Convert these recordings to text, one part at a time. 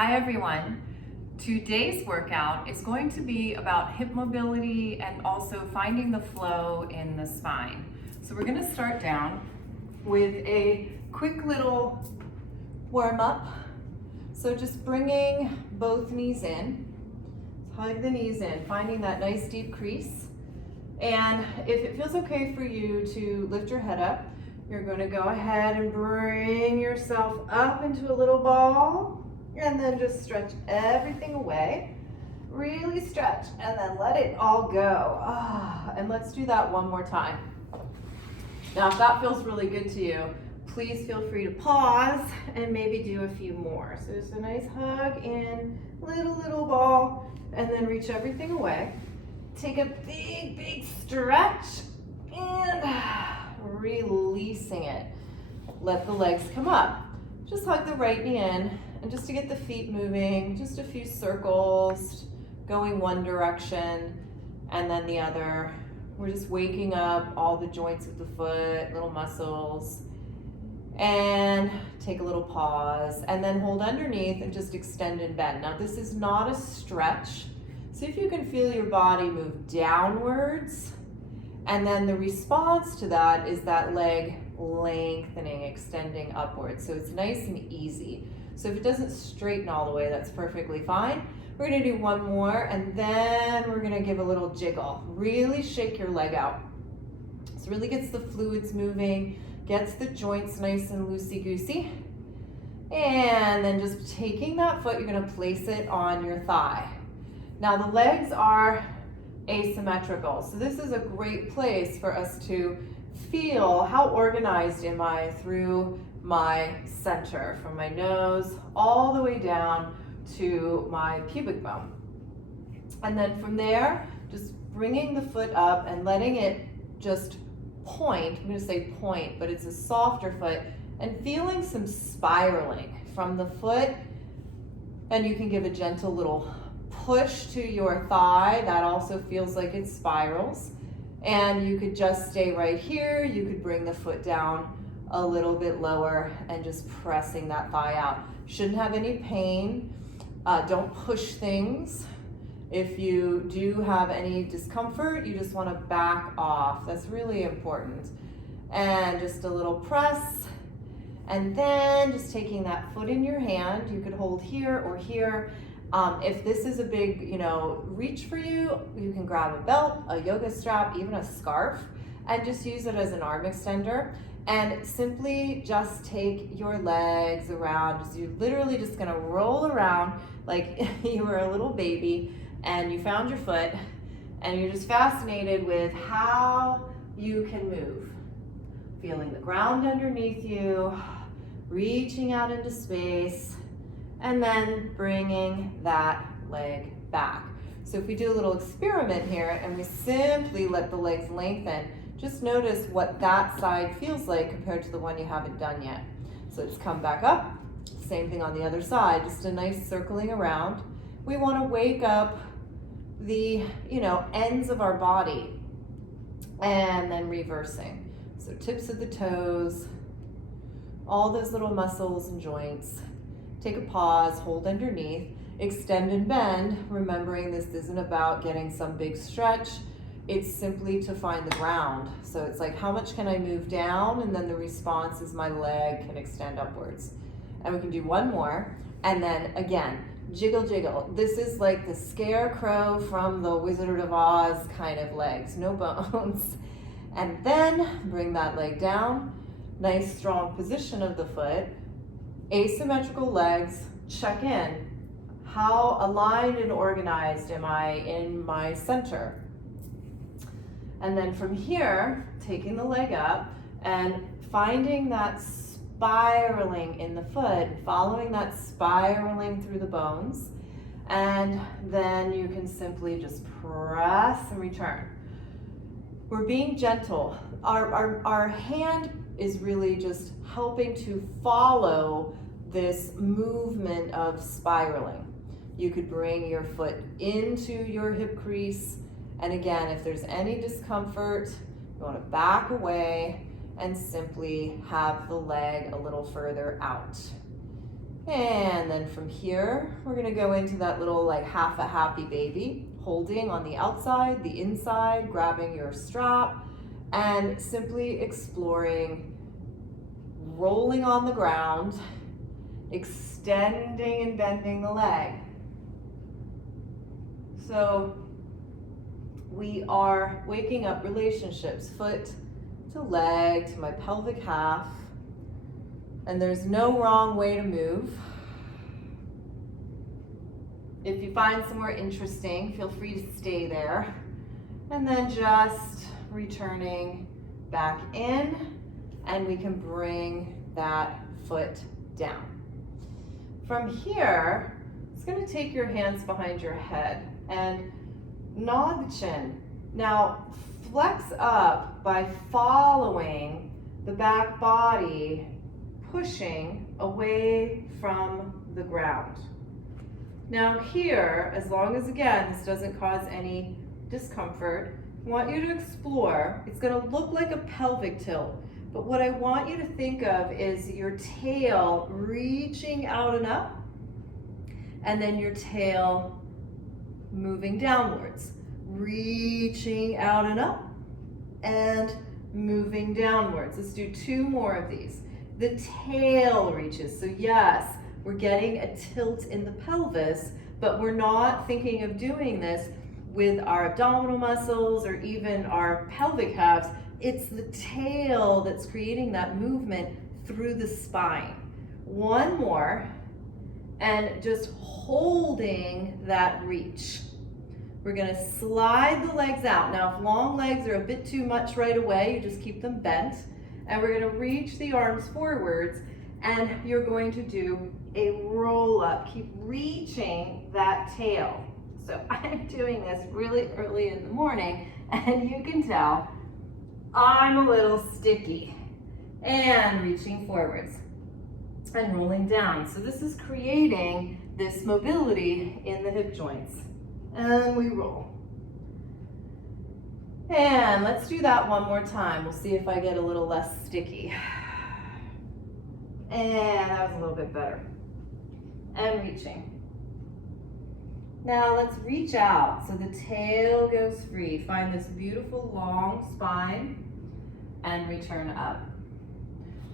Hi everyone. Today's workout is going to be about hip mobility and also finding the flow in the spine. So we're going to start down with a quick little warm up. So just bringing both knees in, hug the knees in, finding that nice deep crease. And if it feels okay for you to lift your head up, you're going to go ahead and bring yourself up into a little ball. And then just stretch everything away. Really stretch and then let it all go. And let's do that one more time. Now, if that feels really good to you, please feel free to pause and maybe do a few more. So just a nice hug in, little ball, and then reach everything away. Take a big stretch and releasing it. Let the legs come up. Just hug the right knee in. And just to get the feet moving, just a few circles, going one direction and then the other. We're just waking up all the joints of the foot, little muscles. And take a little pause and then hold underneath and just extend and bend. Now this is not a stretch. See if you can feel your body move downwards. And then the response to that is that leg lengthening, extending upwards. So it's nice and easy. So if it doesn't straighten all the way, that's perfectly fine. We're gonna do one more and then we're gonna give a little jiggle. Really shake your leg out. This really gets the fluids moving, gets the joints nice and loosey-goosey. And then just taking that foot, you're gonna place it on your thigh. Now the legs are asymmetrical. So this is a great place for us to feel how organized am I through my center, from my nose all the way down to my pubic bone. And then from there, just bringing the foot up and letting it just point. I'm going to say point, but it's a softer foot, and feeling some spiraling from the foot. And you can give a gentle little push to your thigh. That also feels like it spirals. And you could just stay right here. You could bring the foot down a little bit lower and just pressing that thigh out. Shouldn't have any pain. Don't push things. If you do have any discomfort, you just want to back off. That's really important. And just a little press. And then just taking that foot in your hand, you could hold here or here. If this is a big, reach for you, you can grab a belt, a yoga strap, even a scarf, and just use it as an arm extender. And simply just take your legs around. So you're literally just gonna roll around like you were a little baby and you found your foot and you're just fascinated with how you can move. Feeling the ground underneath you, reaching out into space, and then bringing that leg back. So if we do a little experiment here and we simply let the legs lengthen, just notice what that side feels like compared to the one you haven't done yet. So just come back up, same thing on the other side, just a nice circling around. We want to wake up the, ends of our body and then reversing. So tips of the toes, all those little muscles and joints. Take a pause, hold underneath, extend and bend, remembering this isn't about getting some big stretch. It's simply to find the ground. So it's like, how much can I move down? And then the response is my leg can extend upwards. And we can do one more. And then again, jiggle, jiggle. This is like the scarecrow from the Wizard of Oz kind of legs, no bones. And then bring that leg down. Nice strong position of the foot. Asymmetrical legs, check in. How aligned and organized am I in my center? And then from here, taking the leg up and finding that spiraling in the foot, following that spiraling through the bones. And then you can simply just press and return. We're being gentle. Our hand is really just helping to follow this movement of spiraling. You could bring your foot into your hip crease. And again, if there's any discomfort, you want to back away and simply have the leg a little further out. And then from here, we're gonna go into that little like half a happy baby, holding on the outside, the inside, grabbing your strap, and simply exploring, rolling on the ground, extending and bending the leg. So we are waking up relationships, foot to leg, to my pelvic half, and there's no wrong way to move. If you find somewhere interesting, feel free to stay there. And then just returning back in, and we can bring that foot down. From here, it's gonna take your hands behind your head and nod the chin. Now, flex up by following the back body, pushing away from the ground. Now here, as long as, again, this doesn't cause any discomfort, I want you to explore. It's gonna look like a pelvic tilt, but what I want you to think of is your tail reaching out and up, and then your tail moving downwards, reaching out and up, and moving downwards. Let's do 2 more of these. The tail reaches, so yes, we're getting a tilt in the pelvis, but we're not thinking of doing this with our abdominal muscles or even our pelvic halves. It's the tail that's creating that movement through the spine. 1 more, and just holding that reach. We're gonna slide the legs out. Now, if long legs are a bit too much right away, you just keep them bent. And we're gonna reach the arms forwards, and you're going to do a roll up. Keep reaching that tail. So I'm doing this really early in the morning, and you can tell I'm a little sticky. And reaching forwards and rolling down. So this is creating this mobility in the hip joints. And we roll. And let's do that one more time. We'll see if I get a little less sticky. And that was a little bit better. And reaching. Now let's reach out so the tail goes free. Find this beautiful long spine and return up.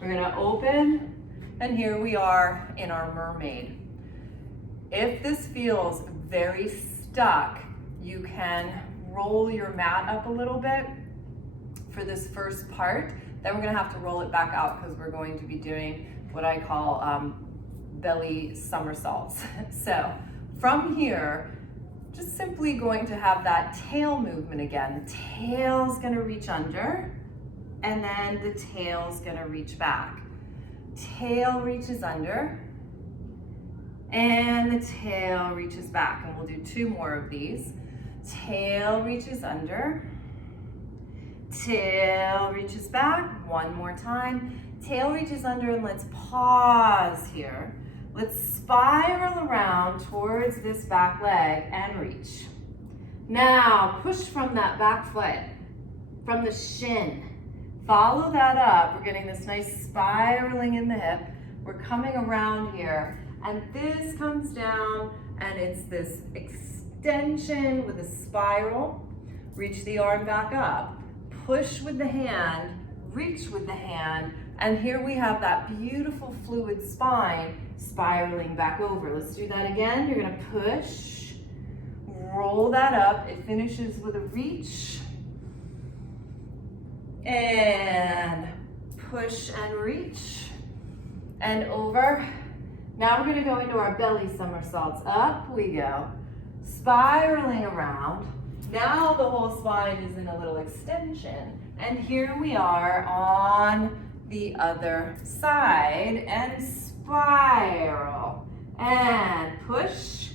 We're gonna open, and here we are in our mermaid. If this feels very stuck, you can roll your mat up a little bit for this first part. Then we're gonna have to roll it back out because we're going to be doing what I call belly somersaults. So from here, just simply going to have that tail movement again. The tail's gonna reach under, and then the tail's gonna reach back. Tail reaches under, and the tail reaches back. And we'll do 2 more of these. Tail reaches under, tail reaches back. 1 more time. Tail reaches under, and let's pause here. Let's spiral around towards this back leg and reach. Now push from that back foot, from the shin. Follow that up. We're getting this nice spiraling in the hip. We're coming around here, and this comes down, and it's this extension with a spiral. Reach the arm back up. Push with the hand, reach with the hand, and here we have that beautiful fluid spine spiraling back over. Let's do that again. You're gonna push, roll that up. It finishes with a reach, and push and reach, and over. Now we're gonna go into our belly somersaults. Up we go, spiraling around. Now the whole spine is in a little extension. And here we are on the other side, and spiral, and push.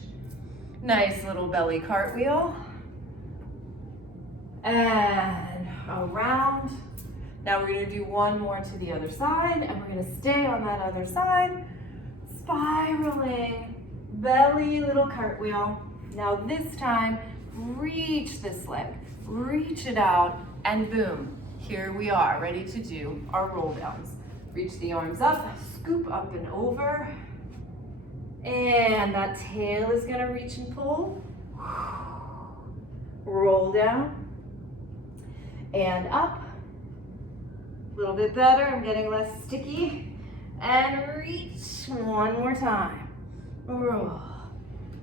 Nice little belly cartwheel. And around. Now we're gonna do 1 more to the other side, and we're gonna stay on that other side, spiraling, belly little cartwheel. Now this time, reach this leg, reach it out, and boom, here we are, ready to do our roll downs. Reach the arms up, scoop up and over, And that tail is gonna reach and pull. Roll down and up. A little bit better, I'm getting less sticky. And reach one more time. Roll.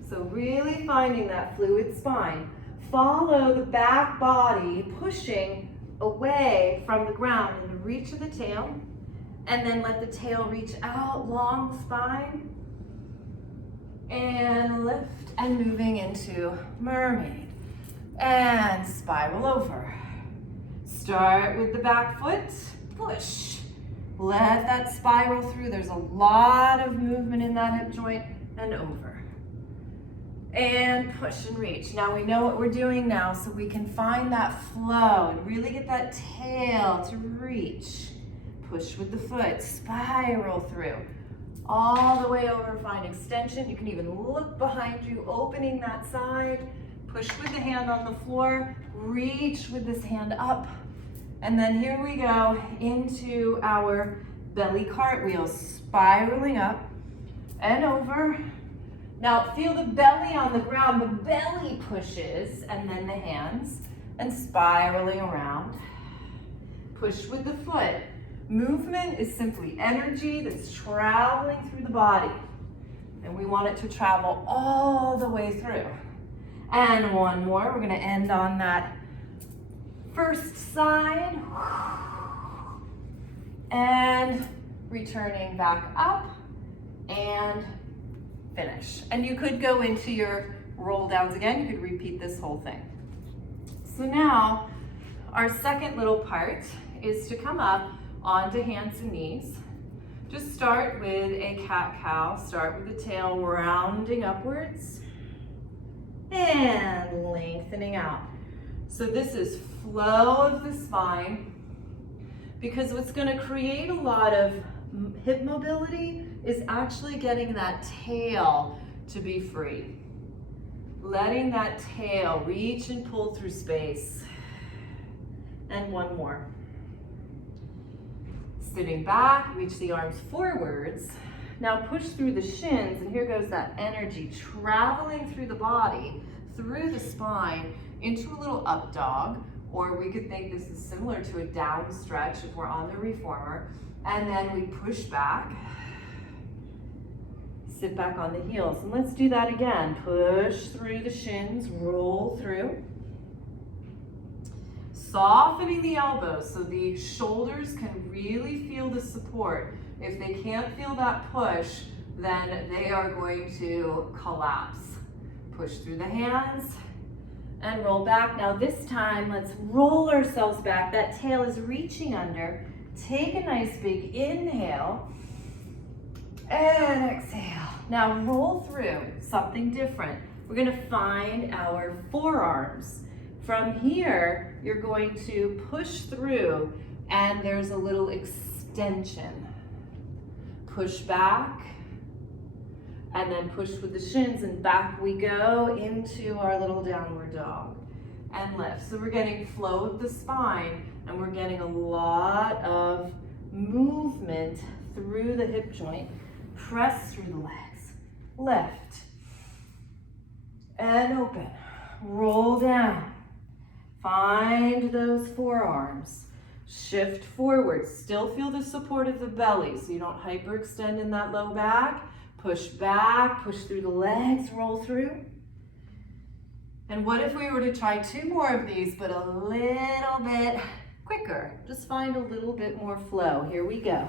So really finding that fluid spine. Follow the back body, pushing away from the ground in the reach of the tail. And then let the tail reach out, long spine. And lift and moving into mermaid. And spiral over. Start with the back foot, push. Let that spiral through. There's a lot of movement in that hip joint, and over. And push and reach. Now we know what we're doing now, so we can find that flow and really get that tail to reach. Push with the foot, spiral through. All the way over, find extension. You can even look behind you, opening that side. Push with the hand on the floor, reach with this hand up. And then here we go into our belly cartwheels, spiraling up and over. Now feel the belly on the ground, the belly pushes, and then the hands, and spiraling around. Push with the foot. Movement is simply energy that's traveling through the body. And we want it to travel all the way through. And one more, we're gonna end on that first side. And returning back up and finish. And you could go into your roll downs again. You could repeat this whole thing. So now our second little part is to come up onto hands and knees. Just start with a cat-cow. Start with the tail rounding upwards and lengthening out. So this is flow of the spine, because what's going to create a lot of hip mobility is actually getting that tail to be free. Letting that tail reach and pull through space. And one more. Sitting back, reach the arms forwards. Now push through the shins, and here goes that energy traveling through the body, through the spine, into a little up dog, or we could think this is similar to a down stretch if we're on the reformer. And then we push back, sit back on the heels. And let's do that again. Push through the shins, roll through. Softening the elbows so the shoulders can really feel the support. If they can't feel that push, then they are going to collapse. Push through the hands and roll back. Now this time, let's roll ourselves back. That tail is reaching under. Take a nice big inhale and exhale. Now roll through, something different. We're gonna find our forearms. From here, you're going to push through, and there's a little extension. Push back, and then push with the shins, and back we go into our little downward dog. And lift. So we're getting flow of the spine, and we're getting a lot of movement through the hip joint. Press through the legs. Lift. And open. Roll down. Find those forearms. Shift forward. Still feel the support of the belly so you don't hyperextend in that low back. Push back, push through the legs, roll through. And what if we were to try 2 more of these, but a little bit quicker? Just find a little bit more flow. Here we go.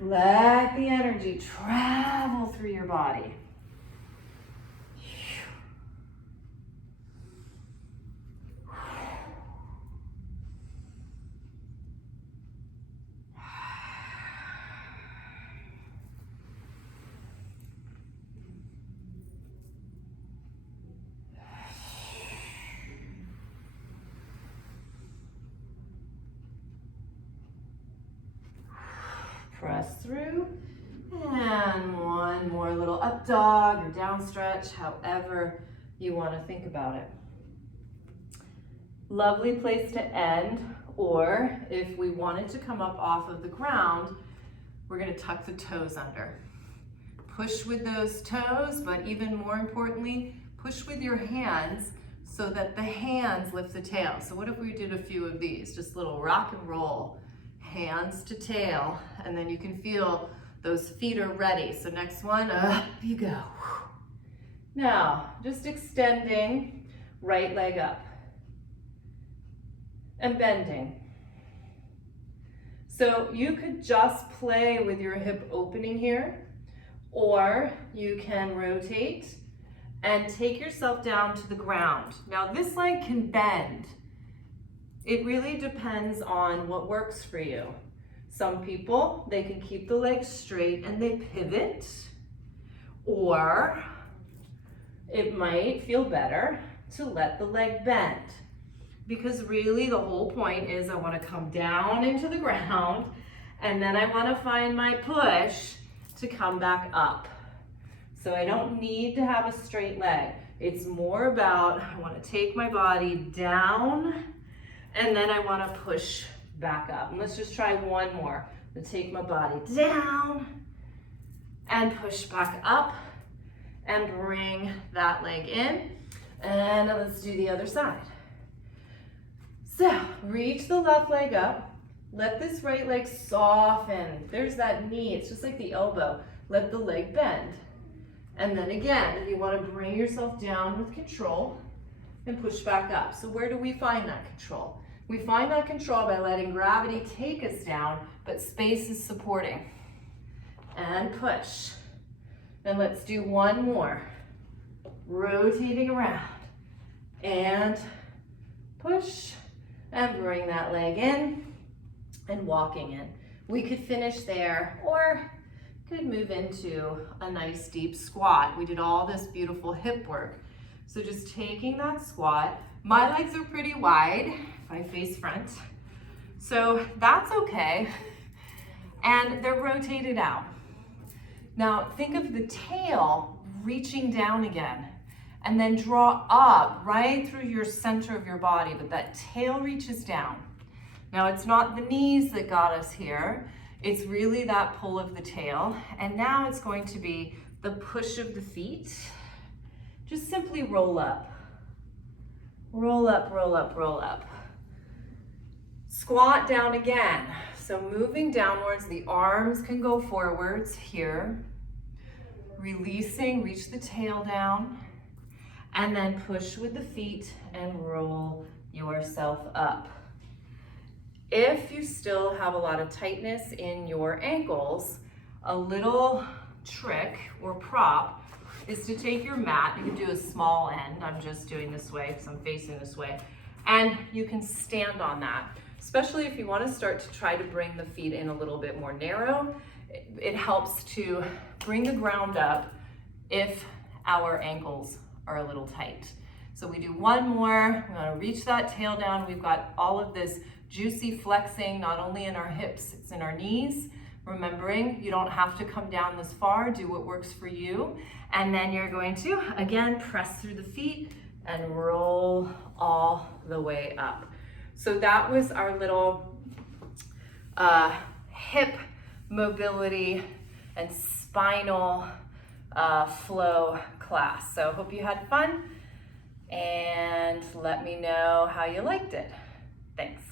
Let the energy travel through your body. Press through, and one more little up dog or down stretch, however you want to think about it. Lovely place to end, or if we wanted to come up off of the ground, we're going to tuck the toes under. Push with those toes, but even more importantly, push with your hands so that the hands lift the tail. So what if we did a few of these? Just little rock and roll, hands to tail, and then you can feel those feet are ready. So next one, up you go. Now, just extending, right leg up and bending. So you could just play with your hip opening here, or you can rotate and take yourself down to the ground. Now this leg can bend. It really depends on what works for you. Some people, they can keep the legs straight and they pivot, or it might feel better to let the leg bend. Because really the whole point is I want to come down into the ground and then I want to find my push to come back up. So I don't need to have a straight leg. It's more about I want to take my body down and then I want to push back up. And let's just try one more. I'm going to take my body down and push back up and bring that leg in. And let's do the other side. So reach the left leg up. Let this right leg soften. There's that knee. It's just like the elbow. Let the leg bend. And then again, you want to bring yourself down with control and push back up. So where do we find that control? We find that control by letting gravity take us down, but space is supporting. And push. And let's do one more. Rotating around. And push. And bring that leg in and walking in. We could finish there or could move into a nice deep squat. We did all this beautiful hip work. So just taking that squat. My legs are pretty wide if I face front. So that's okay. And they're rotated out. Now think of the tail reaching down again. And then draw up right through your center of your body, but that tail reaches down. Now it's not the knees that got us here, it's really that pull of the tail. And now it's going to be the push of the feet. Just simply roll up. Roll up, roll up, roll up. Squat down again. So moving downwards, the arms can go forwards here. Releasing, reach the tail down. And then push with the feet and roll yourself up. If you still have a lot of tightness in your ankles, a little trick or prop is to take your mat. You can do a small end. I'm just doing this way because I'm facing this way. And you can stand on that, especially if you want to start to try to bring the feet in a little bit more narrow. It helps to bring the ground up if our ankles are a little tight. So we do one more. We want to reach that tail down. We've got all of this juicy flexing, not only in our hips, it's in our knees. Remembering you don't have to come down this far, do what works for you. And then you're going to, again, press through the feet and roll all the way up. So that was our little hip mobility and spinal flow class. So hope you had fun and let me know how you liked it. Thanks.